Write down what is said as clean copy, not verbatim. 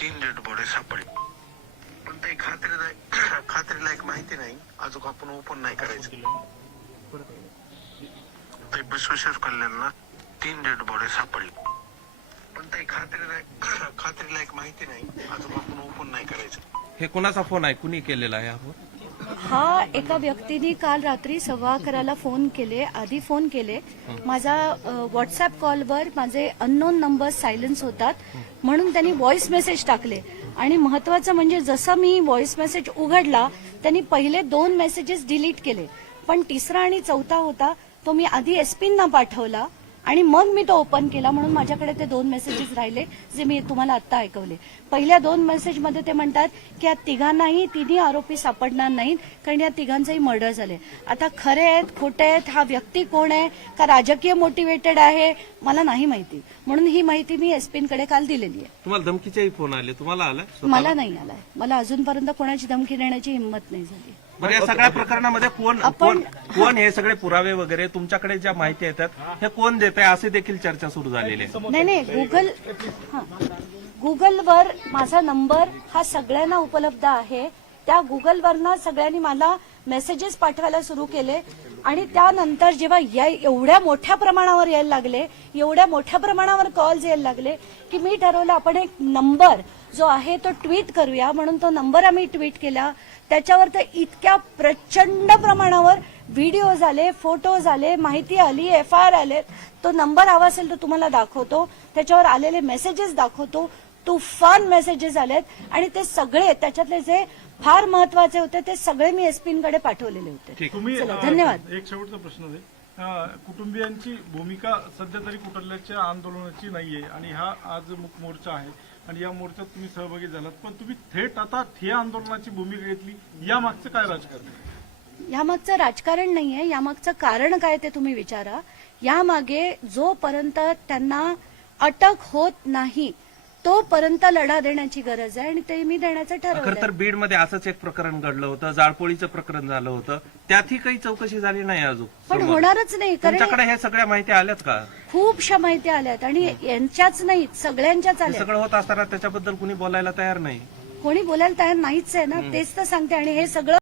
3 dead body सापडली, पण काही खात्रीलायक माहिती नाही. अजून आपण ओपन नाही करायचं. ते बसवेश्वर कल्याणला 3 डेड बॉडी सापडली, पण काही खात्रीलायक माहिती नाही. अजून आपण ओपन नाही करायचं. हे कोणाचा फोन आहे, कुणी केलेला आहे हा एका व्यक्तीने काल रात्री 11:15 फोन केले, आधी फोन केले. माझा व्हॉट्सअप कॉलवर माझे अननोन नंबर सायलेन्स होतात म्हणून त्यांनी व्हॉइस मेसेज टाकले. आणि महत्वाचं म्हणजे जसं मी व्हॉइस मेसेज उघडला त्यांनी पहिले 2 मेसेजेस डिलीट केले, पण तिसरा आणि चौथा होता तो मी आधी एसपींना पाठवला आणि मग मी तो ओपन केला. म्हणून माझ्याकडे ते 2 मेसेजेस राहिले जे मी तुम्हाला आता ऐकवले. पहिल्या 2 मेसेजमध्ये ते म्हणतात की या तिघांनाही तिन्ही आरोपी सापडणार नाहीत कारण या तिघांचंही मर्डर झाले. आता खरे आहेत खोटे आहेत, हा व्यक्ती कोण आहे का राजकीय मोटिवेटेड आहे मला नाही माहिती. म्हणून ही माहिती मी एसपींकडे काल दिलेली आहे. तुम्हाला धमकीचेही फोन आले, तुम्हाला आलाय? मला नाही आलाय. मला अजूनपर्यंत कोणाची धमकी देण्याची हिंमत नाही झाली. बरं, या सगळ्या प्रकरणामध्ये कोण हे सगळे पुरावे वगैरे तुमच्याकडे ज्या माहिती येतात हे कोण देत आहे असे देखील चर्चा सुरू झालेली आहे. नाही गुगलवर माझा नंबर हा सगळ्यांना उपलब्ध आहे. त्या गुगलवरनं सगळ्यांनी मला मेसेजेस पाठवायला सुरू केले आणि त्यानंतर जेव्हा एवढ्या मोठ्या प्रमाणावर यायला लागले, एवढ्या मोठ्या प्रमाणावर कॉल्स यायला लागले की मी ठरवलं आपण एक नंबर जो आहे तो ट्विट करूया. म्हणून तो नंबर आम्ही ट्विट केला. त्याच्यावर तर इतक्या प्रचंड प्रमाणावर व्हिडिओज आले, फोटोज आले, माहिती आली, FIR आले. तो नंबर हवा असेल तर तुम्हाला दाखवतो. त्याच्यावर आलेले मेसेजेस दाखवतो. तुफान मेसेजेस आलेत आणि ते सगळे त्याच्यातले जे फार महत्वाचे होते ते सगळे मी एसपींकडे पाठवलेले होते. चला, धन्यवाद. एक शेवटचा प्रश्न आहे. कुटुंबियांची भूमिका सध्या तरी कुठल्याच्या आंदोलनाची नाहीये आणि हा आज मुक मोर्चा आहे आणि या मोर्चात तुम्ही सहभागी झालात, पण तुम्ही थेट आता ठिय्या आंदोलनाची भूमिका घेतली. या मागचं काय राजकारण आहे? यामागचं राजकारण नाहीये. यामागचं कारण काय ते तुम्ही विचारा. यामागे जोपर्यंत त्यांना अटक होत नाही तोपर्यंत लढा देण्याची गरज आहे आणि ते मी देण्याचं खरं तर ठरवलं. बीडमध्ये असंच एक प्रकरण घडलं होतं, जाळपोळीचं प्रकरण झालं होतं, त्यातही काही चौकशी झाली नाही अजून. पण होणारच नाही कारण तुमच्याकडे हे सगळ्या माहिती आल्यात का? खूपशा माहिती आल्यात आणि यांच्याच नाही सगळ्यांच्याच हे आल्या. सगळं होत असताना त्याच्याबद्दल कुणी बोलायला तयार नाही. कोणी बोलायला तयार नाहीच आहे ना, तेच तर सांगते. आणि हे सगळं